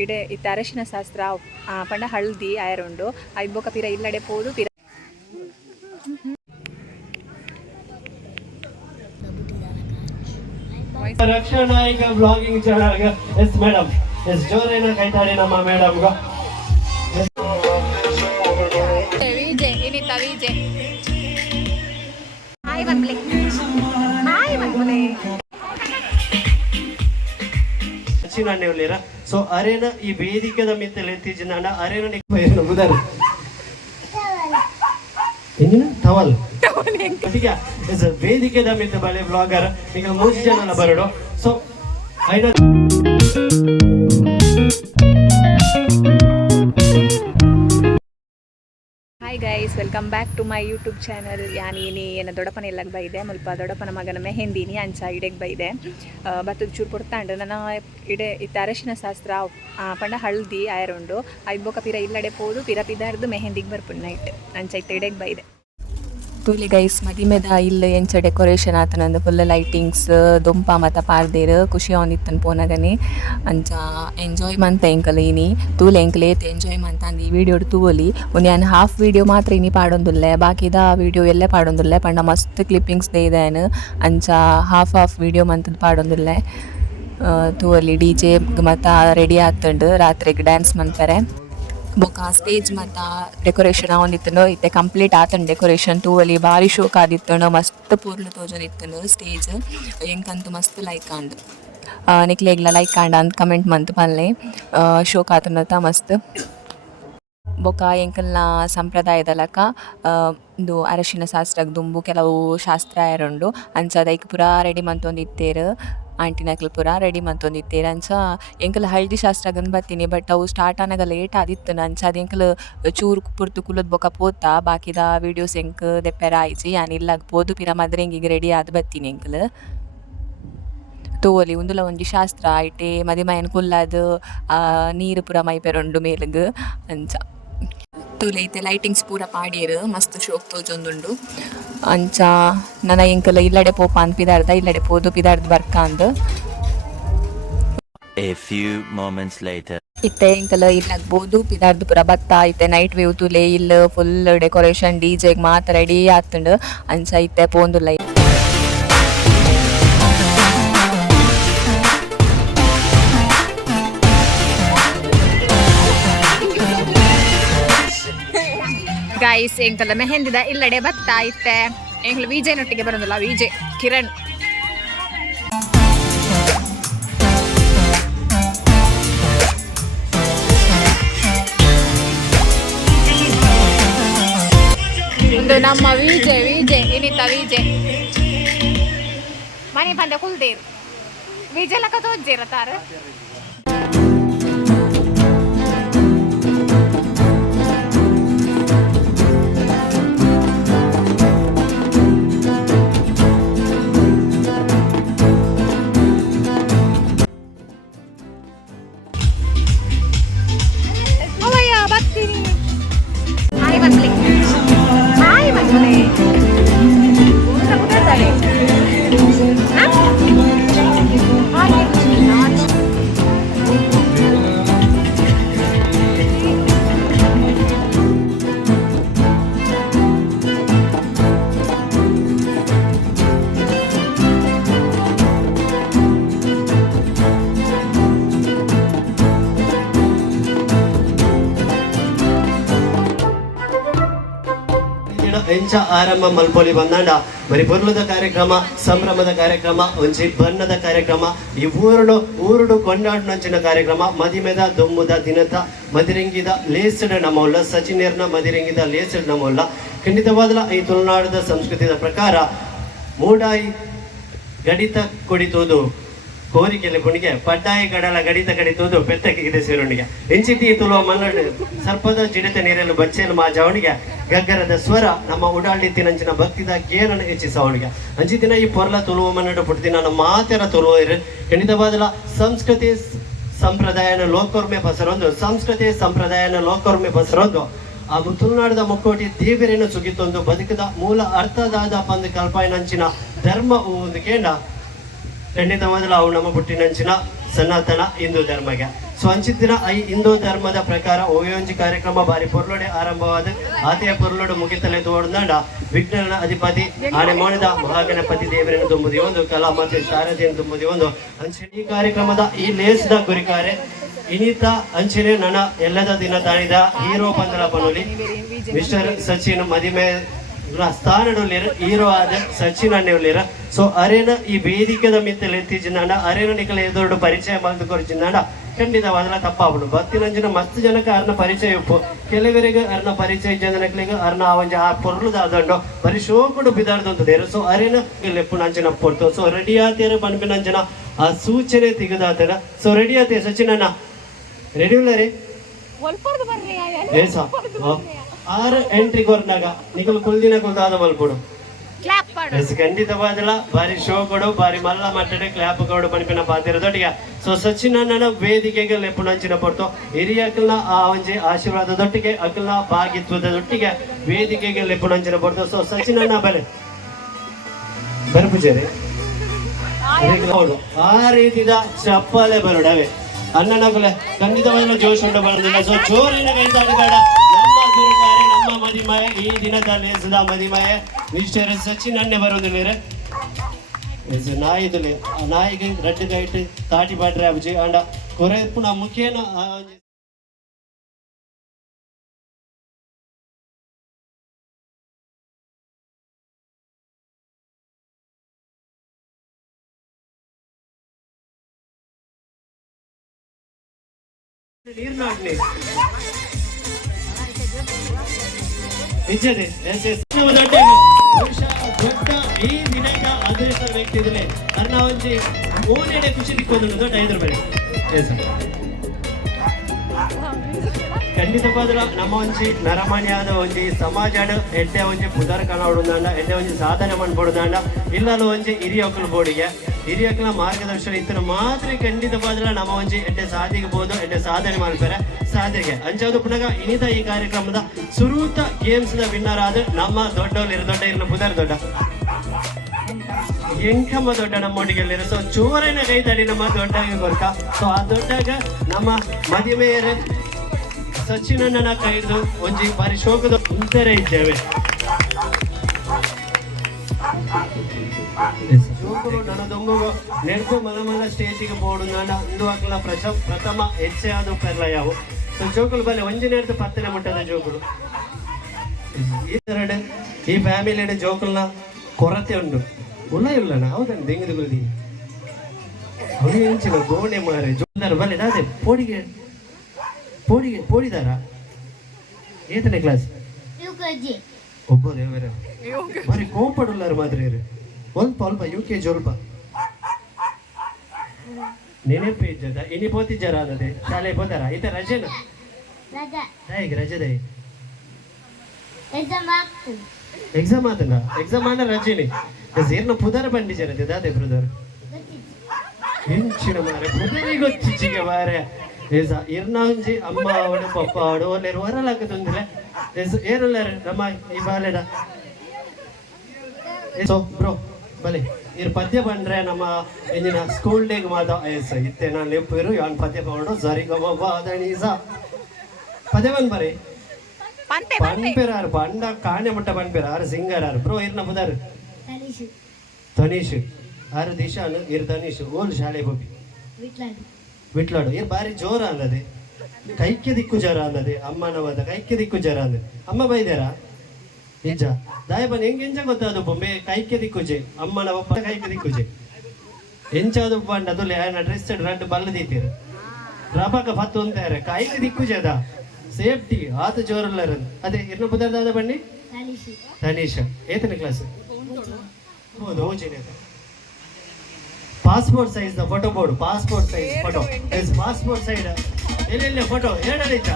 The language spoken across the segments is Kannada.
ಇಡೆ ಇತ್ತ ಅರಶಿನ ಶಾಸ್ತ್ರ ಪಂಡ ಹಳದಿ ಆಯರುಂಡು ಐದು ಬೊಕ ಪಿರ ಇಲ್ಲಡೆ ಪೋದು ಪಿರ ರಕ್ಷಣಾಯಿಕ blogging channel yes madam yes ಜೋರೇನ ಕೈತಾಡಿ ನಮ್ಮ ಮೇಡಮ್ ವಿಜಯ್ ಇನಿತ ವಿಜಯ್ ಹಾಯ್ ಬಂದ್ಲೆ ಹಾಯ್ ಬಂದ್ಲೆ ಚಿನ್ನ ಸೊ ಅರೇನ ಈ ವೇದಿಕೆದ ಮಿತ್ತಲೆ ಎತ್ತಿಜಿಂದ ಅರೇನ ಬುಧರ್ ಎಂಜಿನ ಟವಲ್ ವೇದಿಕೆದ ಮಿತ್ತ ಬಲೆ ಬ್ಲಾಗರ್ ಈಗ 3 ಜನ ಬರಡು so hi guys welcome back to my YouTube channel ಯಾನೀನಿ ಏನ ದೊಡ್ಡಪ್ಪನ ಎಲ್ಲಗೆ ಬೈದೆ ಮುಲ್ಪ ದೊಡ್ಡಪ್ಪನ ಮಗನ ಮೆಹಂದಿನಿ ಅಂಚ ಇಡೆಗೆ ಬೈದೆ ಬತ್ತದ ಚೂರು ಕೊಡ್ತಾಂಡು ನನ್ನ ಇಡೆ ಇತ್ತ ಅರಶಿನ ಶಾಸ್ತ್ರ ಪಂಡ ಹಳದಿ ಆಯರುಂಡು ಐದು ಬೊಕ ಪಿರ ಇಲ್ಲಡೆ ಪೋದು ಪಿರ ಪಿದಾರ್ದು ಮೆಹಂದಿಗೆ ಬರ್ಪುಂಡು ನೈಟ್ ಅಂಚ ಇತ್ತ ಇಡೆಗೆ ಬೈದೆ ತೂಲಿ ಗೈಸ್ ಮದಿಮೆದ ಇಲ್ಲಿ ಎಂಚ ಡೆಕೋರೇಷನ್ ಆತನಂದು ಫುಲ್ ಲೈಟಿಂಗ್ಸ್ ದುಂಪ ಮತ್ತು ಪಾರ್ದೇರು ಖುಷಿ ಅವನಿತ್ತನ ಪೋನಗನೆ ಅಂಚ ಎಂಜಾಯ್ ಮಂತ ಎಂಕಲ್ ಇನಿ ತೂಲೆ ಎಂಕಲ್ ಏತ್ ಎಂಜಾಯ್ ಮಂತ ಅಂದು ಈ ವಿಡಿಯೋ ತೂಲಿ ಒಂದು ಹಾಫ್ ವಿಡಿಯೋ ಮಾತ್ರ ಇನಿ ಪಾಡೊಂದುಲ್ಲೆ ಬಾಕಿದ ವಿಡಿಯೋ ಎಲ್ಲೇ ಪಾಡೊಂದುಲ್ಲೆ ಪಂಡ ಮಸ್ತ್ ಕ್ಲಿಪ್ಪಿಂಗ್ಸ್ ದೇದೇನು ಅಂಚ ಹಾಫ್ ವಿಡಿಯೋ ಮಂತದ ಪಾಡೊಂದುಲ್ಲೆ ತೂವಲ್ಲಿ DJ ಮತ್ತು ರೆಡಿ ಆತುಂಡು ರಾತ್ರಿಗೆ ಡ್ಯಾನ್ಸ್ ಮಾಡ್ತಾರೆ ಬೊಕ್ಕ ಸ್ಟೇಜ್ ಮತ್ತು ಡೆಕೋರೇಷನ್ ಅವನಿತ್ತನು ಇತ್ತೆ ಕಂಪ್ಲೀಟ್ ಆತನ ಡೆಕೋರೇಷನ್ ತೂವಲಿ ಭಾರಿ ಶೋಕ್ ಆದಿತ್ತನು ಮಸ್ತ್ ಪೂರ್ಲು ತೋಜನಿತ್ತನು ಸ್ಟೇಜ್ ಎಂಕಂತೂ ಮಸ್ತ್ ಲೈಕ್ ಆಂಡ್ ನಿಕ್ಲೆಗ್ಲ ಲೈಕ್ ಆಂಡ್ ಅಂತ ಕಮೆಂಟ್ ಮಂತ್ ಪಲ್ಲೆ ಶೋಕ್ ಆತನತ ಮಸ್ತ್ ಬೊಕ್ಕ ಎಂಕಲ್ನ ಸಂಪ್ರದಾಯದ ಲಕ ಇದು ಅರಶಿನ ಶಾಸ್ತ್ರಕ್ಕೆ ದುಂಬು ಕೆಲವು ಶಾಸ್ತ್ರ ಇರುಂಡು ಅಂಚ ಅದಕ್ಕೆ ಪೂರ ರೆಡಿ ಮಂತೊಂದಿತ್ತೇರು ಆಂಟಿನಕಲ್ ಪೂರ ರೆಡಿ ಮಂತೊಂದಿತ್ತೇರು ಅಂಚ ಎಂಕಲ್ ಹಳದಿ ಶಾಸ್ತ್ರಗನ್ ಬರ್ತೀನಿ ಬಟ್ ಅವು ಸ್ಟಾರ್ಟ್ ಆನಾಗ ಲೇಟ್ ಆದಿತ್ತು ಅಂಚ ಅದು ಎಂಕಲ್ ಚೂರು ಪುರ್ತು ಕುಲದ್ ಬೊಕ್ಕ ಪೋತಾ ಬಾಕಿದ ವೀಡಿಯೋಸ್ ಎಂಕ್ ದೆಪ್ಪೆರ ಆಯ್ಚಿ ಯಾನ್ ಇಲ್ಲಾಗ ಪೋದು ಪಿರ ಮದ್ರೆಂಗಿಗೆ ರೆಡಿ ಆದ್ ಬರ್ತೀನಿ ಎಂಕಲ್ ತೋಲಿ ಉಂದುಲ ಒಂಜಿ ಶಾಸ್ತ್ರ ಐಟೆ ಮದಿಮಯನ್ ಕುಲ್ಲಾದ ನೀರು ಪೂರ ಮೈಪೆರುಂಡು ಮೇಲಗ್ ಅಂಚ ತೂಲೆ ಐತೆ ಲೈಟಿಂಗ್ಸ್ ಪೂರ ಪಾಡೇರು ಮಸ್ತ್ ಶೋಕ್ ತೋಜೊಂದುಂಡು ಅಂಚ ನನ್ನ ಎಂಕಲ್ ಇಲ್ಲಡೆ ಪೋಪ ಅಂತ ಪಿದಾರ್ದ ಇಲ್ಲಡೆ ಪೋದು ಪಿದಾರ್ದ ಬರ್ಕ ಅಂದ್ ಇತ್ತೆ ಎಂಕಲ್ ಇಲ್ಲಾಗ್ಬೋದು ಪಿದಾರ್ದು ಪೂರ ಬತ್ತ ಐತೆ ನೈಟ್ ವ್ಯೂ ತೂಲೆ ಇಲ್ಲ ಫುಲ್ ಡೆಕೋರೇಷನ್ DJ ಮಾತ್ರ ರೆಡಿ ಆತುಂಡು ಅಂಚ ಇತ್ತೆ ಪೋಂದುಲ್ಲ ಗೈಸ್ ಎಂಕಲ್ಲ ಮೆಹಂದಿದ ಇಲ್ಲಡೆ ಬತ್ತ ಐತೆ ಎಂಕಲ್ ವಿಜಯ್ನೊಟ್ಟಿಗೆ ಬರೋದಿಲ್ಲ ವಿಜಯ್ ಕಿರಣ್ ಒಂದು ನಮ್ಮ ವಿಜಯ್ ಇನಿತ ವಿಜಯ್ ಮನೆ ಬಂದ ಕುಲ್ದೇರು ವಿಜಯ್ ಲಕ್ಕ ತೋಜ್ಜಿರತಾರ ಎಂಚ ಆರಂಭ ಮಲ್ಪೊಲಿ ಬಂದಾಂಡ ಬರೀ ಬರ್ಲದ ಕಾರ್ಯಕ್ರಮ ಸಂಭ್ರಮದ ಕಾರ್ಯಕ್ರಮ ಒಂಜಿ ಬಣ್ಣದ ಕಾರ್ಯಕ್ರಮ ಈ ಊರುಡು ಕೊಂಡಾಡಿನಂಚಿನ ಕಾರ್ಯಕ್ರಮ ಮದಿಮೆದ ದೊಮ್ಮುದ ದಿನದ ಮದಿರೆಂಗಿದ ಲೇಸಡ್ ನಮೋಲ್ಲ ಸಚಿನೇರ್ನ ಮದಿರೆಂಗಿದ ಲೇಸಡ್ ನಮೋಲ್ಲ ಖಂಡಿತವಾದ ಈ ತುಳುನಾಡದ ಸಂಸ್ಕೃತಿಯ ಪ್ರಕಾರ ಮೂಡಾಯಿ ಗಡಿತ ಕುಡಿತುವುದು ಕೋರಿಕೆಯಲ್ಲಿ ಪುಣಿಗೆ ಪಡ್ಡಾಯಿ ಗಡಲ ಗಡಿತ ಕಡಿತುವುದು ಬೆತ್ತಕ್ಕಿದೆ ಸೇರುಣಿಗೆ ಎಂಚಿತಿ ತುಳುವ ಮನ್ನಡು ಸರ್ಪದ ಜಿಡತೆ ನೀರಲು ಬಚ್ಚೆಲು ಮಾ ಜವಣಿಗೆ ಗಗ್ಗರದ ಸ್ವರ ನಮ್ಮ ಉಡಾಳಿತಿನಂಚಿನ ಭಕ್ತಿದ ಗೇನನ್ನು ಹೆಚ್ಚಿಸವಣಿಗೆ ಅಂಚಿದಿನ ಈ ಪೊರ್ಲ ತುಳುವ ಮನ್ನಡು ಪುಟ್ಟಿನ ನಮ್ಮ ಮಾತೆರ ತುಳುವ ಖಂಡಿತವಾದ ಸಂಸ್ಕೃತಿ ಸಂಪ್ರದಾಯನ ಲೋಕೋರ್ಮೆ ಪಸರೊಂದು ಸಂಸ್ಕೃತಿ ಸಂಪ್ರದಾಯನ ಲೋಕೋರ್ಮೆ ಪಸರೊಂದು ಆ ತುಳುನಾಡದ ಮುಕ್ಕೋಟಿ ದೇವರೇನು ಸುಗಿತೊಂದು ಬದುಕದ ಮೂಲ ಅರ್ಥದಾದ ಪಂದು ಕಲ್ಪಾಯನಂಚಿನ ಧರ್ಮ ಒಂದು ಕೇಂದ್ರ ಖಂಡಿತವಾದ ಅವು ನಮ್ಮ ಪುಟ್ಟಿನಂಚಿನ ಸನಾತನ ಹಿಂದೂ ಧರ್ಮಗೆ ಸೊ ಅಂಚಿತ್ತಿನ ಐ ಹಿಂದೂ ಧರ್ಮದ ಪ್ರಕಾರ ಓಯೋಂಜಿ ಕಾರ್ಯಕ್ರಮ ಬಾರಿ ಪೊರ್ಲೊಡೆ ಆರಂಭವಾದ ಆತೆಯ ಪೊರ್ಲೊಡು ಮುಗಿತಲೆ ತೋಡ್ದಾಂಡ ವಿಘ್ನನ ಅಧಿಪತಿ ಆನೆ ಮೋಣದ ಮಹಾಗಣಪತಿ ದೇವರನ್ನು ತುಂಬುದಿ ಒಂದು ಕಲಾ ಮತ್ತೆ ಶಾರದೆಯನ್ನು ತುಂಬುದಿ ಒಂದು ಅಂಚಿನ ಈ ಕಾರ್ಯಕ್ರಮದ ಈ ಲೇಸ್ದ ಗುರಿಕಾರೆ ಇನಿತ ಅಂಚಿನ ನನ್ನ ಎಲ್ಲದ ದಿನ ತಾಣಿದ ಹೀರೋ ಪಂದಲ ಪನುಲಿ ಮಿಸ್ಟರ್ ಸಚಿನ್ ಮದಿಮೆ ಸ್ಥಾನಡುಲ್ಲಿರ ಹೀರೋ ಆದ ಸಚಿನ್ ಅನ್ನುಲ್ಲಿರ ಸೊ ಅರೇನ ಈ ವೇದಿಕೆದ ಮಿತ್ತಲು ಎತ್ತಿಜಿಂದಾಂಡ ಅರೇನ ನಿಕಲ ಎದುರು ಪರಿಚಯ ಮಲ್ದು ಕೊರಿಚಿಂದಾಂಡ ಖಂಡಿತವಾದಲ ತಪ್ಪಾವಡು ಭಕ್ತಿನಂಚಿನ ಮಸ್ತ್ ಜನಕ್ಕೆ ಅರ್ನ ಪರಿಚಯ ಉಪ್ಪು ಕೆಲವರಿಗೆ ಅರ್ನ ಪರಿಚಯ ಜನಗಳಿಗೆ ಅರ್ನ ಒಂಜಿ ಆ ಪೊರ್ಲುದಾದಂಡು ಬರೀ ಶೋಕುಡು ಬಿದಾರ್ದಂತದೇರು ಸೊ ಅರೇನ ಲೆಪ್ಪು ನಂಚಿನ ಪೊರ್ತು ಸೊ ರೆಡಿ ಆತೇರು ಪನ್ಪಿನಂಚಿನ ಆ ಸೂಚನೆ ತೆಗೆದಾತರ ಸೊ ರೆಡಿ ಆತೆ ಸಚಿನ್ ಅಣ್ಣ ರೆಡಿ ಇಲ್ಲ ರೀ ಏಸ 6 ಎಂಟ್ರಿ ಕೊರ್ನಾಗ ನಿಕಲು ಕುಲ್ದಿನ ಕುಲ್ದಾದ ಮಲ್ಪುಡು ಖಂಡಿತವಾದಲ್ಲ ಬಾರಿ ಶೋ ಕೊಡು ಬಾರಿ ಮಲ್ಲ ಮಟ್ಟಡೆ ಕ್ಲಾಪ್ ಕೊಡು ಪಣಿಪಿನ ಪಾತಿರದೊಟ್ಟಿಗೆ ಸೊ ಸಚಿನ್ ಅಣ್ಣನ ವೇದಿಕೆಗೆ ಲೆಪ್ಪುನಂಚಿನ ಪಡ್ತು ಹಿರಿಯ ಅಕ್ಕಲ್ನ ಆ ಒಂಜಿ ಆಶೀರ್ವಾದದೊಟ್ಟಿಗೆ ಅಕ್ಕಲ್ನ ಭಾಗಿತ್ವದೊಟ್ಟಿಗೆ ವೇದಿಕೆಗೆ ಲೆಪ್ಪುನಂಚಿನ ಪಡ್ತು ಸೊ ಸಚಿನ್ ಅಣ್ಣ ಬೆಲೆ ಬರ್ಪುಜರಿ ಹೌದು ಆ ರೀತಿದ ಚಪ್ಪಲೆ ಬರುಡವೆ ಅಣ್ಣನ ಬೆಲೆ ಖಂಡಿತವಾದ ಜೋಶ್ ಉಂಟು ಬರೋದಿಲ್ಲ ಸೊ ಜೋರಿನ ಕೈತಾಡಿದಾಡ ನಮ್ಮ ಗುರುಗಾರೆ ನಮ್ಮ ಮದಿಮಯ ಈ ದಿನದ ಲೇಸದ ಮದಿಮಯ ಮಿಸ್ಟರ್ ಸಚಿನ್ ಅಣ್ಣೆ ಬರೋದಿಲ್ಲ ನಾಯಿದಲ್ಲಿ ಆ ನಾಯಿಗೆ ರೆಡ್ ಗೈಟ್ ತಾಟಿ ಬಾಡ್ರೆ ಅಬ್ಜಿ ಅಂಡ ಕೊರೆ ಪುನಃ ಮುಖೇನ ನೀರ್ನಾಗ್ಲಿ ನಿಜದೇ ದೊಡ್ಡ ಈ ದಿನದ ಅದೃಷ್ಟ ವ್ಯಕ್ತಿ ಇದ್ರೆ ಅರ್ನ ಒಂಜಿ ಓನೆಡೆ ಖುಷಿ ತಿಕ್ಕೋದು ದೊಡ್ಡ 5 ರೂಪಾಯಿ ಖಂಡಿತವಾದ ನಮ್ಮ ಒಂಜಿ ನರಮಣಿಯಾದ ಒಂಜಿ ಸಮಾಜಡ್ ಎಡ್ಡೆ ಒಂಜಿ ಪುದರ್ ಕಲಾವಡುಂದಾಂಡ ಎಡ್ಡೆ ಒಂಜಿ ಸಾಧನೆ ಮಾಡ್ಬೋಡುದಾಂಡ ಇಲ್ಲಲು ಒಂಜಿ ಹಿರಿಯಕ್ಕಳ ಬೋಡಿಗೆ ಹಿರಿಯಕ್ಕಳ ಮಾರ್ಗದರ್ಶನ ಇತ್ತನ ಮಾತ್ರ ಖಂಡಿತವಾದ ನಮ್ಮ ಒಂಜಿ ಎಡ್ಡೆ ಸಾಧಿಗಬಹುದು ಎಡ್ಡೆ ಸಾಧನೆ ಮಾಡ್ತಾರೆ ಸಾಧನೆಗೆ ಅಂಚಾವುದು ಪುನಃ ಇನಿದ ಈ ಕಾರ್ಯಕ್ರಮದ ಸುರೂತ ಗೇಮ್ಸ್ ದ ವಿನ್ನರ್ ಆದ ನಮ್ಮ ದೊಡ್ಡವಲ್ಲಿರ ದೊಡ್ಡ ಇರ್ನ ಪುದರ್ ದೊಡ್ಡ ಎಂಕಮ್ಮ ದೊಡ್ಡ ನಮ್ಮೊಟ್ಟಿಗೆ ಸೊ ಚೋರನ ಕೈ ತಡಿ ನಮ್ಮ ದೊಡ್ಡಾಗ ಗೊರ್ಕ ಸೊ ಆ ದೊಡ್ಡಾಗ ನಮ್ಮ ಮದಿಮೆಯರ ಸಚಿನ್ ಅಣ್ಣನ ಕೈದು ಒಂಜಿ ಬಾರಿ ಶೋಕದ ಮುಂತೆರೆ ಇದ್ದೇವೆ ಶೋಕರು ನನ್ನದೊಂಬ ನೆನಪು ಮಲ ಸ್ಟೇಜಿಗೆ ಬೋಡು ನಾನು ಇಂದು ಹಾಕಲ ಪ್ರಥಮ ಹೆಚ್ಚೆ ಆದ ಪೆರ್ಲ ಯಾವು ಸೊ ಜೋಕುಲು ಬಲ್ಲೆ ಒಂಜಿ ನೆಡ್ದು 10ನೇ ಮುಟ್ಟದ ಜೋಕುಲು ಈ ಫ್ಯಾಮಿಲಿ ಜೋಕುಲ್ನ ಕೊರತೆ ಉಂಟು ಉಲ್ಲ ಇಲ್ಲಣ್ಣ ಹೌದಣ್ಣ ತೆಂಗಿದ ಗುಲ್ದಿ ಅವನು ಹೆಂಚಿನ ಗೋಣೆ ಮಾರೆ ಜೋಲ್ದಾರ ಬಲ್ಲೆ ಅದೇ ಪೋಡಿದಾರ ಏತನೇ ಕ್ಲಾಸ್ ಒಬ್ಬ ದೇವರ మరి కోపడున్నారు మాదిరి అల్ప యూకేజీ అల్ప నేనే పేజದ ಇನಿ పోತಿದ್ದಾರ ಅಲ್ಲದೆ ಶಾಲೆ ಹೋದಾರ ಈತ ರಜೆನ ಹೇಗೆ ರಜೆದೆ ಎಕ್ಸಾಮ್ ಆತನ ಎಕ್ಸಾಮ್ ಆನ ರಜೆನೆ ಸೇರ್ನ ಪುದರ ಬಂಡಿಜರದೆ ದಾದೆ ಬ್ರದರ್ ಹೆಂಚಿನ ಮಾರೆ ಪುದರಿ ಗೊತ್ತಿಚಿಗೆ ಮಾರೆ ಏಸ ಇರ್ನಾಂಜಿ ಅಮ್ಮ ಅವಡು ಪಪ್ಪ ಅವಡು ಒಳ್ಳೆ ಹೊರಲಾಕತ್ತೊಂದಿಲ್ಲ ಏರಲ್ಲಾರ ನಮ್ಮ ಈ ಬಾಲೆಡ ಸೊ ಬ್ರೋ ಬಲೆ ಇರ್ ಪದ್ಯ ಬಂದ್ರೆ ನಮ್ಮ ಇಂದಿನ ಸ್ಕೂಲ್ ಡೇಗೆ ಮಾದ ಎಸ್ ಇತ್ತೆ ನಾನು ಲೆಪ್ಪಿರು ಯಾನ್ ಪದ್ಯ ಬಂಡು ಸರಿ ಗಮಬಾದಣೀಸ ಪದ್ಯ ಬಂದ್ ಬರಿ ಪನ್ಪೆರಾರು ಪಂಡ ಕಾಣೆ ಮಟ್ಟ ಪನ್ಪೆರಾರು ಸಿಂಗರಾರು ಬ್ರೋ ಇರ್ನ ಬುದಾರು ತನೀಶ್ ಆರು ದಿಶಾನ್ ಇರ್ ತನೀಶ್ ಓಲ್ ಶಾಲೆ ಹೋಗಿ ವಿಟ್ಲಾಡು ಇರ್ ಬಾರಿ ಜೋರ ಅಲ್ಲದೆ ಕೈಕ್ಕೆ ದಿಕ್ಕು ಜರ ಅನ್ನದೆ ಅಮ್ಮನವಾದ ಕೈಕ್ಕೆ ದಿಕ್ಕು ಜರ ಅಂದೆ ಅಮ್ಮ ಬೈದಾರ ನಿಜ ದಾಯಬನ್ ಹೆಂಗೆಂಜ ಗೊತ್ತಾದು ಬೊಂಬೆ ಕೈಕ್ಕೆ ದಿಕ್ಕುಜೆ ಅಮ್ಮನ ಒಬ್ಬ ಕೈಕ್ಕೆ ದಿಕ್ಕುಜೆ ಎಂಚಾದು ಬಂಡ ಅದುಲೆ ಡ್ರೆಸ್ ರಡ್ ಬಲ್ಲದೀತೀರ ರಬಕ ಪತ್ತು ಅಂತಾರೆ ಕೈಕ್ಕೆ ದಿಕ್ಕುಜದ ಸೇಫ್ಟಿ ಆತ ಜೋರಲ್ಲರ ಅದೇ ಇರ್ನ ಬುದಾರ್ದಾದ ಬನ್ನಿ ತನೀಶ ಏತನೇ ಕ್ಲಾಸ್ ಹೌದು ಓಜಿನೇ passport size the photo board passport size photo passport side ಎಲ್ಲೆಲ್ಲ ಫೋಟೋ ಎರಡರಿತ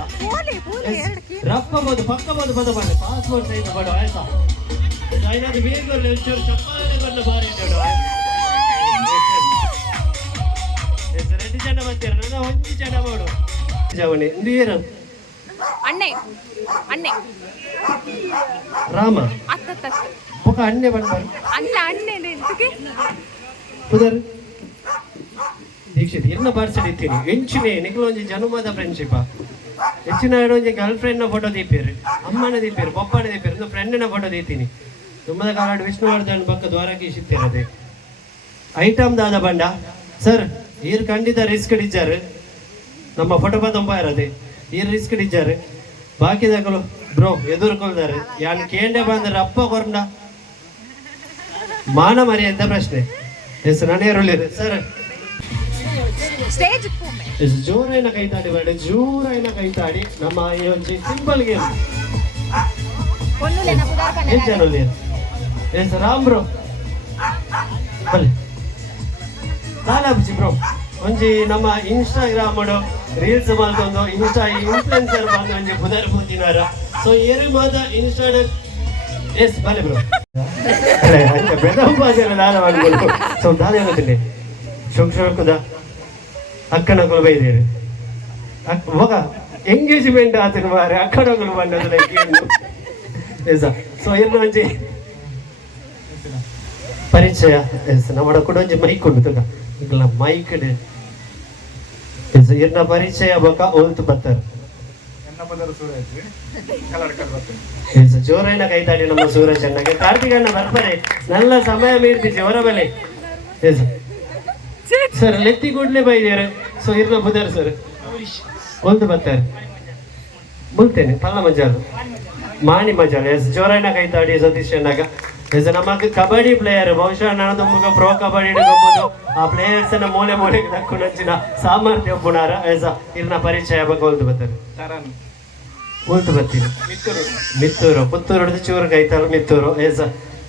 ರಪ್ಪಬಹುದು ಪಕ್ಕಬಹುದು ಪದ ಮಾಡಿ ಪಾಸ್ಪೋರ್ಟ್ ಸೈಜ್ ಫೋಟೋ ಆಯ್ತಾ ಐನಾದ್ರು ಬೇಗಲ್ಲಿ ಒಂಚೂರು ಚಪ್ಪಾಳೆ ಬರಲು ಬಾರಿ ರೆಡ್ಡಿ ಜನ ಬರ್ತೀರ ನನ್ನ ಒಂಜಿ ಜನ ಮಾಡು ಜವಣಿ ನೀರು ಅಣ್ಣೆ ಅಣ್ಣೆ ರಾಮ ಒಬ್ಬ ಅಣ್ಣೆ ಬಂದ ಅಣ್ಣ ಅಣ್ಣೆ ಪುದರ್ ದೀಕ್ಷ ನಿಶ್ಚಿತ ಇನ್ನ ಬರ್ಸಡ್ ಇತ್ತೀನಿ ಎಂಚಿನೇ ನಿಖಲು ಒಂಜಿ ಜನುಮದ ಫ್ರೆಂಡ್ಶಿಪ್ ಹೆಚ್ಚಿನ ಒಂಜಿ ಗರ್ಲ್ ಫ್ರೆಂಡ್ನ ಫೋಟೋ ದೀಪಿರಿ ಅಮ್ಮನ ದೀಪಿರಿ ಪಪ್ಪನ ದೀಪಿರಿ ಒಂದು ಫ್ರೆಂಡ್ನ ಫೋಟೋ ದೀತೀನಿ ತುಂಬದ ಕಾಲ ವಿಷ್ಣುವರ್ಧನ್ ಪಕ್ಕ ದ್ವಾರಕೀಶ್ ಇತ್ತಿರದೆ ಐಟಮ್ ದಾದ ಬಂಡ ಸರ್ ಈರ್ ಖಂಡಿತ ರಿಸ್ಕ್ ಇಜ್ಜಾರು ನಮ್ಮ ಫೋಟೋ ತುಂಬ ಇರದೆ ಈರ್ ರಿಸ್ಕ್ ಇಜ್ಜಾರು ಬಾಕಿದಾಗಲು ಬ್ರೋ ಎದುರ್ಕೊಳ್ತಾರೆ ಯಾನ್ ಕೇಂಡೆ ಬಂದ್ರೆ ಅಪ್ಪ ಕೊರಂಡ ಮಾನ ಮರಿ ಅಂತ ಪ್ರಶ್ನೆ ಎಸ್ ನನೇರುಳ್ಳಿರು ಸರ್ ಸ್ಟೇಜ್ ಎಸ್ ಜೋರೈನ ಕೈತಾಡಿ ಬೇಡ ಜೋರೈನ ಕೈತಾಡಿ ನಮ್ಮ ಈ ಒಂದು ಸಿಂಪಲ್ ಗೇಮ್ ಹೆಚ್ಚು ಎಸ್ ರಾಮ್ ಬ್ರೋ ಬಲ್ಲಿ ಕಾಲಾಬ್ಜಿ ಬ್ರೋ ಒಂಜಿ ನಮ್ಮ ಇನ್ಸ್ಟಾಗ್ರಾಮ್ ರೀಲ್ಸ್ ಮಲ್ತೊಂದು ಇನ್ಫ್ಲುಯೆನ್ಸರ್ ಬಂದು ಒಂಜಿ ಪುದರ್ ಪೂತಿನಾರ ಸೊ ಏರಿ ಮಾತ ಇನ್ಸ್ಟಾ ಎಸ್ ಬಲೆ ಬ್ರೋ ಬೆದಪಾಜನ ದಾನ ಮಾಡ್ಬೋದು ಸೊ ದಾದ ಗೊತ್ತಿಲ್ಲ ಶೋಕದ ಅಕ್ಕನ ಕೊಲು ಬೈದೇರಿ ಹೋಗ ಎಂಗೇಜ್ಮೆಂಟ್ ಆತನ ಮಾರೆ ಅಕ್ಕಡಗಳು ಬಂದದ ಎಸ್ ಸೊ ಏನು ಒಂಜಿ ಪರಿಚಯ ಎಸ್ ನಮ್ಮ ಕೂಡ ಒಂಜಿ ಮೈಕ್ ಉಂಟು ತುಗ ಈಗ ಮೈಕ್ ಎಸ್ ಇರ್ನ ಪರಿಚಯ ಬೊಕ ಓಲ್ತು ಬತ್ತರ್ ಎಸ್ ಜೋರೈನ ಕೈತಾಡಿ ನಮ್ಮ ಸೂರಜ್ ಅಣ್ಣಗೆ ಕಾರ್ತಿಕಣ್ಣ ಬರ್ತಾರೆ ನಲ್ಲ ಸಮಯ ಮೀರ್ತಿಸಿ ಹೊರ ಬೆಲೆ ಎಸ್ ಸರ್ ಲೆತ್ತಿ ಕೂಡ್ಲೆ ಬೈದೇರೆ ಸೊ ಇರ್ನ ಬುದರ್ ಸರ್ ಓಲ್ತು ಬತ್ತಾರೆ ಬುಲ್ತೇನೆ ಪಲ್ಲ ಮಜಾಲು ಮಾಣಿ ಮಜಾಲು ಎಸ್ ಜೋರೈನ ಕೈತಾಡಿ ಸತೀಶ್ ಅಣ್ಣಗ ಎಸ್ ನಮಗೆ ಕಬಡ್ಡಿ ಪ್ಲೇಯರ್ ಬಹುಶಃ ನಾನು ತುಂಬ ಪ್ರೋ ಕಬಡ್ಡಿ ಹಿಡ್ಕೊಬೋದು ಆ ಪ್ಲೇಯರ್ಸ್ ಮೂಲೆ ಮೂಲೆಗೆ ದಕ್ಕೊಂಡಂಚಿನ ಸಾಮರ್ಥ್ಯ ಪುಣಾರ ಎಸ್ ಇರ್ನ ಪರಿಚಯ ಬಗ್ಗೆ ಓಲ್ತು ಬರ್ತಾರೆ ಓಲ್ತು ಬರ್ತೀನಿ ಮಿತ್ತೂರು ಪುತ್ತೂರು ಹಿಡಿದು ಚೂರು ಕೈತಾರ ಮಿತ್ತೂರು ಎಸ್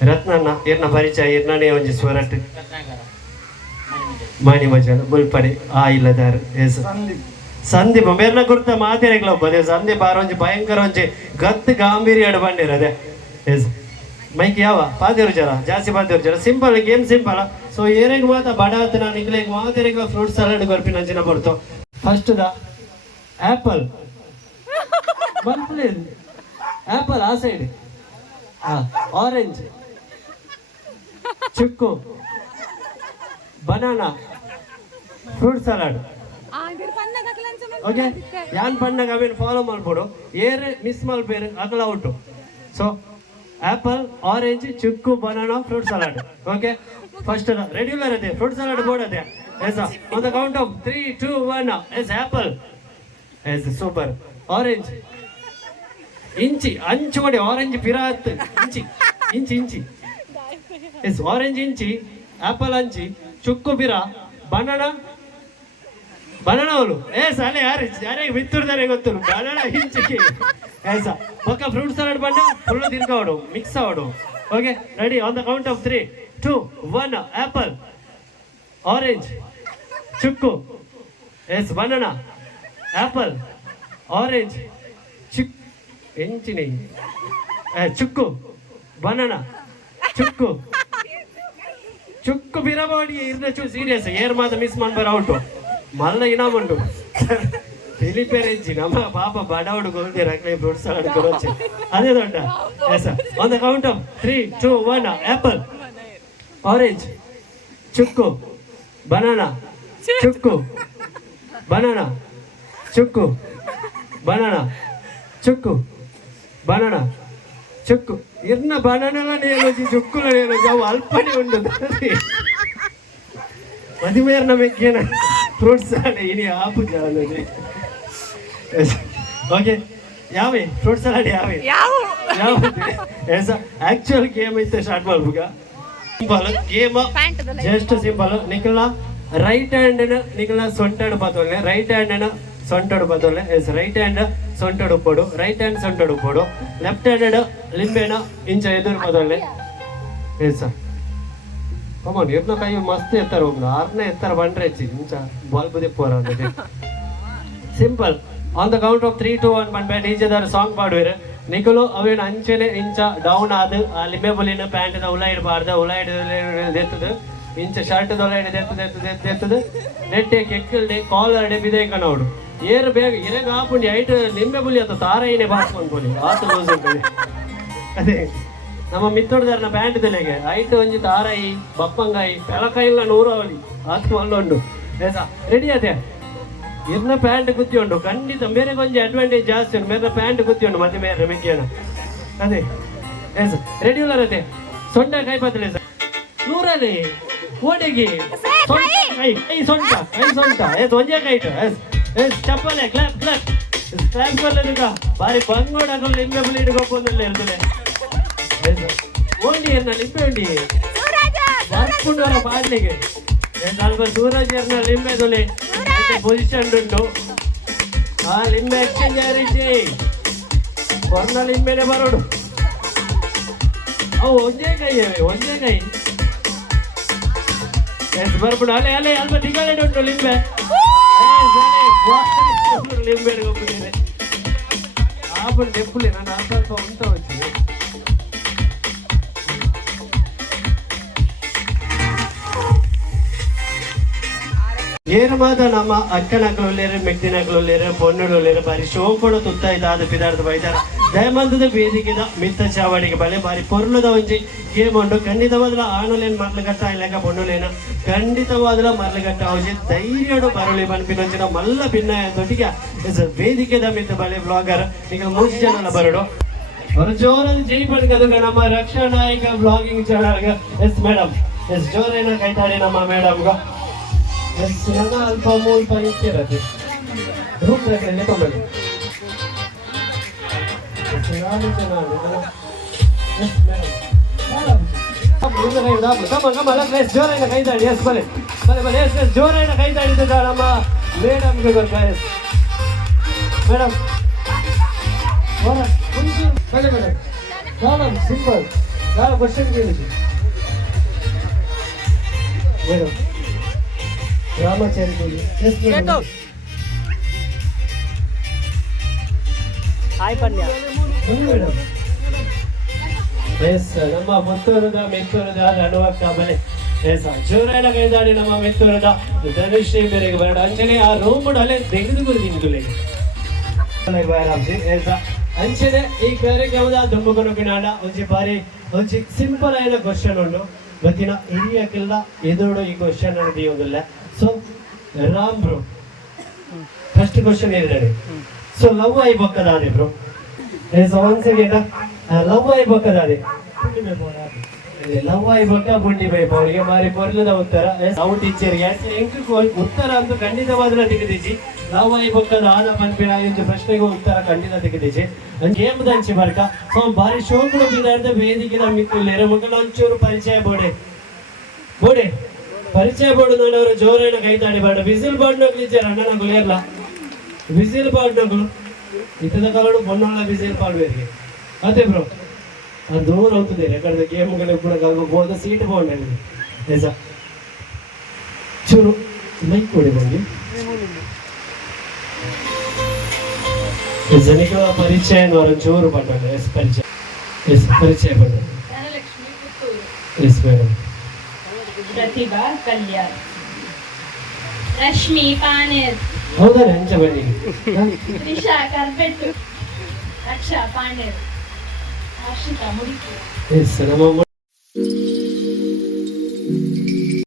ರತ್ನಣ್ಣ ಇರ್ನ ಪರಿಚಯ ಇರ್ನೇ ಒಂಜಿ ಸ್ವರಟ್ ಮಾಣಿ ಮಜಾಲ ಮುಲ್ಪಡಿ ಆ ಇಲ್ಲದಾರು ಎಸ್ ಸಂದೀಪ್ ಮೇರ್ನ ಗುರ್ತ ಮಾತಿರಗ್ಲ ಒಬ್ಬದೆ ಸಂದೀಪ್ ಆರೊಂಜಿ ಭಯಂಕರ ಒಂಜಿ ಗತ್ತು ಗಾಂಭೀರ್ಯ ಅಡು ಬಂದಿರದೆ ಎಸ್ ಮೈಕ್ ಯಾವ ಪಾದೇರು ಜರ ಜಾಸ್ತಿ ಪಾದೇರು ಜರ ಸಿಂಪಲ್ ಗೇಮ್ ಸಿಂಪಲ್ ಸೊ ಏರೆಗ್ ಮಾತ ಬಡ ಆತ ನಾನು ಇಗ್ಲೇಗ್ ಮಾತೆರೆಗ ಫ್ರೂಟ್ ಸಲಾಡ್ ಗೊರ್ಪಿನ ಅಂಚಿನ ಬರ್ತು ಫಸ್ಟ್ ದ ಆಪಲ್ ಆಪಲ್ ಆ side orange chikoo banana fruit salad okay ಯಾನ್ ಪಣ್ಣಗ ಅವೇನು ಫಾಲೋ ಮಾಡ್ಬೋದು ಏರೆ ಮಿಸ್ ಮಾಡ್ಬೇರು ಅಗಲ out so apple orange chikoo banana fruit salad okay first regular ಅದೇ ಫ್ರೂಟ್ ಸಲಾಡ್ ಬೋರ್ಡ್ ಅದೇ yes on the count of 3 2 1 yes apple yes super orange ಇಂಚಿ ಅಂಚು ಮಾಡಿ ಆರೆಂಜ್ ಪಿರಾತ್ ಇಂಚಿ ಇಂಚಿ ಇಂಚಿ ಎಸ್ ಆರೆಂಜ್ ಇಂಚಿ ಆಪಲ್ ಅಂಚಿ ಚುಕ್ಕು ಪಿರಾ ಬನಾನಾ ಬನಾನಾ ಅವಳು ಎಸ್ ಅಲ್ಲೇ ಯಾರಿಗೆ ಬಿತ್ತುರ್ದಾರೆ ಗೊತ್ತು ಬನಾನಾ ಇಂಚಿಗೆ ಎಸ್ ಪಕ್ಕ ಫ್ರೂಟ್ ಸಲಾಡ್ ಬಣ್ಣ ಫುಲ್ ತಿರ್ಗಾವಡು ಮಿಕ್ಸ್ ಆವಡು okay ready on the count of 3 2 1 apple orange chikoo yes banana apple orange ಚಿಕ್ ಎಂಚಿನಿ ಚುಕ್ಕು ಬನಾನಾ ಚುಕ್ಕು ಚುಕ್ಕು ಬಿರಬಾಡಿ ಇರ್ನ ಚೂ ಸೀರಿಯಸ್ ಏರ್ ಮಾತ್ರ ಮಿಸ್ ಮಾಡ್ಬಾರ ಔಟು ಮಲ್ಲ ಇನಾಮುಂಟು ಫಿಲಿಪೇರ್ ಹೆಜ್ಜಿ ನಮ್ಮ ಪಾಪ ಬಡ ಹುಡುಗ ರಕ್ಲೆ ಫ್ರೂಟ್ ಸಲಾಡ್ ಕೊಡೋಚೆ ಅದೇ ದೊಡ್ಡ yes on the count of 3 2 1 apple orange chikoo banana chikoo banana chikoo banana chikoo banana chikoo ಇರ್ನ ಬನಾನಲ ನೇಲೋಜಿ ಚುಕ್ಕುಲ ನೇಲೋಜಿ ಅವು ಅಲ್ಪನೇ ಉಂಟು ಮದಿಮೇರ್ನ ಮೆಕ್ಕೇನ ಫ್ರೂಟ್ಸ್ ಸಲಾಡ್ ಇನಿ ಆಪು ಜಾಲೋಜಿ ಓಕೆ ಯಾವೇ ಫ್ರೂಟ್ ಸಲಾಡ್ ಯಾವೇ ಯಾವುದು ಎಸ್ ಆಕ್ಚುಯಲ್ ಗೇಮ್ ಐತೆ ಸ್ಟಾರ್ಟ್ ಮಾಡ್ಬೇಕ ಸಿಂಪಲ್ ಗೇಮ್ ಜಸ್ಟ್ ಸಿಂಪಲ್ ನಿಖಲ್ನ ರೈಟ್ ಹ್ಯಾಂಡ್ ನಿಖಲ್ನ ಸೊಂಟಡು ಬದಲೆ ರೈಟ್ ಹ್ಯಾಂಡ್ ಸೊಂಟಡು ಬದಲೆ ಎಸ್ ರೈಟ್ ಹ್ಯಾಂಡ್ ಸೊಂಟಡು ಉಪ್ಪೋಡು ರೈಟ್ ಹ್ಯಾಂಡ್ ಸೊಂಟಡು ಉಪ್ಪೋಡು ಲೆಫ್ಟ್ ಹ್ಯಾಂಡ್ ಲಿಂಬೆನ ಇಂಚ ಎದುರು ಬದಲೆ ಎಸ್ ಕಮಾನ್ ಇರ್ನ ಕೈ ಮಸ್ತ್ ಎತ್ತರ ಹೋಗ್ಲು ಆರ್ನೇ ಎತ್ತರ ಬಂಡ್ರೆ ಹೆಚ್ಚಿ ಇಂಚ ಬಾಲ್ಬು ದೆಪ್ಪೋರ simple on the count of 3 2 1 ಬಂದ್ಬೇಡ ಈಜದಾರ ಸಾಂಗ್ ಪಾಡುವಿರ ನಿಖಲು ಅವೇನು ಅಂಚೆನೆ ಇಂಚ ಡೌನ್ ಆದ ಆ ಲಿಂಬೆ ಬುಲಿನ ಪ್ಯಾಂಟ್ನ ಉಲ ಇಡಬಾರ್ದ ಉಲ ಹಿಡಿದು ಇಂಚ ಶರ್ಟ್ ದೊಲ ಹಿಡಿದು ನೆಟ್ಟೆ ಕೆಕ್ಕಲ್ಡೆ ಕಾಲರ್ಡೆ ಬಿದೆ ಕಣವಡು ಏರು ಬೇಗ ಇರೆಗ ಆಪುಂಡಿ ಐಟ್ ಲಿಂಬೆ ಬುಲಿ ಅಂತ ತಾರೈನೆ ಬಾಸ್ಕೊಂಡು ಬೋಲಿ ಆತ ಲೂಸ್ ಉಂಟದೆ ಅದೇ ನಮ್ಮ ಮಿತ್ತೊಡ್ದಾರನ ಪ್ಯಾಂಟ್ ತಲೆಗೆ ಐಟ್ ಒಂಜಿ ತಾರಾಯಿ ಬಪ್ಪಂಗಾಯಿ ಪೆಲಕಾಯಿಲ್ಲ 100 ಅವಳಿ ಆತ ಮಲ್ಲೊಂಡು ರೆಡಿ ಅದೇ ಇರ್ನ ಪ್ಯಾಂಟ್ ಕುತ್ತಿ ಉಂಟು ಖಂಡಿತ ಮೇರೆ ಕೊಂಚ ಅಡ್ವಾಂಟೇಜ್ ಜಾಸ್ತಿ ಉಂಟು ಮೇರೆ ಪ್ಯಾಂಟ್ ಕುತ್ತಿ ಉಂಟು ಮತ್ತೆ ಮೇರೆ ಮೆಕ್ಕಿಯೋಣ ಅದೇ ಎಸ್ ರೆಡಿ ಉಲ್ಲ ಅದೇ ಸೊಂಟ ಕೈ ಪತ್ತಲೆ ಸರ್ ನೂರಲ್ಲಿ ಓಡಿಗೆ ಸೊಂಟ ಕೈ ಸೊಂಟ ಎಸ್ ಒಂಜೆ ಕೈಟ್ ಎಸ್ ಎಸ್ ಚಪ್ಪಲೆ ಕ್ಲಾಪ್ ಕ್ಲಾಪ್ ಕ್ಲಾಪ್ ಕೊಲ್ಲದಕ್ಕ ಬಾರಿ ಬಂಗೋಡ ಹಾಕೊಂಡು ಲಿಂಬೆ ಬುಲಿ ಇಟ್ಕೊಪ್ಪಂದಲ್ಲ ಇರ್ತದೆ ಓಂಡಿ ಏನ ಲಿಂಬೆ ಉಂಡಿ ಬರ್ಕೊಂಡವರ ಬಾಡ್ಲಿಗೆ ಸ್ವಲ್ಪ ಸೂರಜ್ ಏರ್ನ ಲಿಂಬೆ ತೊಲೆ ಪೊಸಿಷನ್ ಉಂಟು ಆ ಲಿಂಬೆ ಎಕ್ಸ್ಚೇಂಜ್ ಯಾರಿಸಿ ಕೊರ್ನ ಲಿಂಬೆನೆ ಬರೋಡು ಅವು ಒಂದೇ ಕೈ ಎಷ್ಟು ಬರ್ಬಿಡು ಅಲೆ ಅಲೆ ಅಲ್ಪ ಟಿಕೆಟ್ ಉಂಟು ಲಿಂಬೆ ಲಿಂಬೆ ಹೋಗ್ಬಿಟ್ಟಿದೆ ಆಪನ್ ಟೆಂಪುಲಿ ನಾನು ಸ್ವಲ್ಪ ಉಂಟ వచ్చి ನೇರವಾದ ನಮ್ಮ ಅಕ್ಕನಗಲುಳ್ಳೇರೆ ಮೆಟ್ಟಿನಗಲುಳ್ಳೇರೆ ಪೊನ್ನಡುಳ್ಳೇರೆ ಬಾರಿ ಶೋಪಡು ತುತ್ತ ಇದಾದ ಪಿದಾರ್ದ ಬೈದಾರ ದಯಮಂದದ ವೇದಿಕೆದ ಮಿತ್ತ ಚಾವಡಿಗೆ ಬಳೆ ಬಾರಿ ಪೊರ್ಲದ ಒಂಜಿ ಗೇಮ್ ಉಂಟು ಖಂಡಿತವಾದ ಆಣುಲೇನು ಮರ್ಲಗಟ್ಟ ಇಲ್ಲಕ ಪೊಣ್ಣುಲೇನ ಖಂಡಿತವಾದ ಮರ್ಲಗಟ್ಟ ಅವಜಿ ಧೈರ್ಯಡು ಬರಳಿ ಬನ್ಪಿನೊಂಚಿನ ಮಲ್ಲ ಭಿನ್ನಯದೊಟ್ಟಿಗೆ ವೇದಿಕೆದ ಮಿತ್ತ ಬಳೆ ಬ್ಲಾಗರ್ ಈಗ 3 ಜನ ಬರಡು ಅವರ ಜೋರಾದ ಜೈ ಪಡ್ಕದಗ ನಮ್ಮ ರಕ್ಷಾ ನಾಯಕ ಬ್ಲಾಗಿಂಗ್ ಚಾನಲ್ಗ ಎಸ್ ಮೇಡಮ್ ಎಸ್ ಜೋರೇನ ಕೈತಾಡಿ ನಮ್ಮ ಮೇಡಮ್ಗ ಎಸ್ ನನ್ನ ಅಲ್ಪ ಮೂಲ್ಪ ಇಟ್ಟಿರತ್ತೆ ರೂಮ್ ದಾಖಲೆ ತೊಂಬಳಿ ಜೋರಾಯಿನ ಕೈತಾಡಿ ಎಸ್ ಬಲೆ ಬಲೆ ಎಸ್ ಎಸ್ ಜೋರಾಯಿನ ಕೈತಾಡಿದ್ದ ನಮ್ಮ ಮೇಡಮ್ಗೆ ಬರ್ಕ ಎಸ್ ಮೇಡಮ್ ಬಲೆ ಮೇಡಮ್ ಮೇಡಮ್ ಸಿಂಪಲ್ ಯಾವ ಕ್ವಶನ್ ಕೇಳಿದ್ವಿ ಮೇಡಮ್ ರಾಮಚಂದ್ರ ಎಸ್ ಹಾಯ್ ಪನ್ಯ ಮೇಡಮ್ ಎಸ್ ನಮ್ಮ ಮುತ್ತೂರದ ಮೆತ್ತೂರದ ರಣವಕ್ಕ ಬಲೆ ಎಸ್ ಜೋರಾಯಿನ ಕೈದಾಡಿ ನಮ್ಮ ಮೆತ್ತೂರದ ಧನುಶ್ರೀ ಬೇರೆಗೆ ಬರಡ ಅಂಚನೆ ಆ ರೂಮ್ ಅಲ್ಲೇ ತೆಗೆದು ಗುರುತಿಂದು ಅಂಚನೆ ಈ ಕಾರ್ಯಕ್ರಮದ ದುಂಬುಗನುಗಿನಾಡ ಒಂಜಿ ಬಾರಿ ಒಂಜಿ ಸಿಂಪಲ್ ಆಯ್ನ ಕ್ವಶನ್ ಉಂಡು ಬತ್ತಿನ ಹಿರಿಯಕ್ಕೆಲ್ಲ ಎದುರು ಈ ಕ್ವಶನ್ ಅನ್ನೋದಿಲ್ಲ so Ram bro first question ಹೇಳಿದಾರೆ ಸೊ ಲವ್ ಆಯ್ ಬಕ್ಕದಾದೆ ಬ್ರೋ ಒನ್ಸ್ ಅಗೇನ್ ಲವ್ ಆಯ್ ಬಕ್ಕದಾದೆ ಲವ್ ಆಯ್ ಬಕ್ಕ ಬುಂಡಿ ಬೈ ಅವರಿಗೆ ಮಾರಿ ಪೊರ್ಲದ ಉತ್ತರ ನಾವು ಟೀಚರ್ಗೆ ಉತ್ತರ ಅಂತೂ ಖಂಡಿತವಾದ ತೆಗೆದಿಸಿ ಲವ್ ಆಯ್ ಬಕ್ಕದ ಆದ ಪನ್ಪಿನ ಇಂಚು ಪ್ರಶ್ನೆಗೂ ಉತ್ತರ ಖಂಡಿತ ತೆಗೆದಿಸಿ ಗೇಮ್ದ ಹಂಚಿ ಬರ್ಕ ಸೊ ಬಾರಿ ಶೋಕುಡು ಬಿದ್ದಾರ್ದ ವೇದಿಕೆ ಮಿಕ್ಕುಲ್ಲೇರ ಮಕ್ಕಳ ಒಂಚೂರು ಪರಿಚಯ ಬೋಡೆ ಪರಿಚಯ ಬೋರ್ಡು ನೋಡವರು ಜೋರಾಯಿನ ಕೈತಾಡಿ ಬಾಡ ವಿಸಿಲ್ ಬಾಡ್ನೋಗ್ಲು ಇಚ್ಚಾರ ಅಣ್ಣನ ಗುಲೇರ್ಲ ವಿಸಿಲ್ ಬಾಡ್ನೋಗ್ಲು ಇತದ ಕಾಲಡು ಬೊನ್ನೊಳ ವಿಸಿಲ್ ಪಾಡ್ಬೇರಿಗೆ ಅದೇ ಬ್ರೋ ಅದು ದೂರ ಹೋಗ್ತದೆ ಯಾಕಂದ್ರೆ ಗೇಮ್ಗಳು ಕೂಡ ಹೋದ ಸೀಟ್ ಬಾಂಡ್ ನಿಜ ಚೂರು ಲೈಕ್ ಕೊಡಿ ಬಂದು ಜನಕ್ಕೆ ಪರಿಚಯ ಚೂರು ಪಡ್ಡ ಎಸ್ ಪರಿಚಯ ಪಡ್ಡ ಎಸ್ ಮೇಡಮ್ ಪ್ರತಿಭಾ ಕಲ್ಯಾಣ್ ರಶ್ಮಿ ಪಾನೇರ್ ಹೌದಾ ಹಂಚ ಬನ್ನಿ ತ್ರಿಷಾ ಕಾರ್ಪೆಟ್ಟು ರಕ್ಷಾ ಪಾಂಡೇರ್ ಆಶ್ರಿತಾ ಮುಡಿಕೆ ಎಸ್ ನಮ್ಮ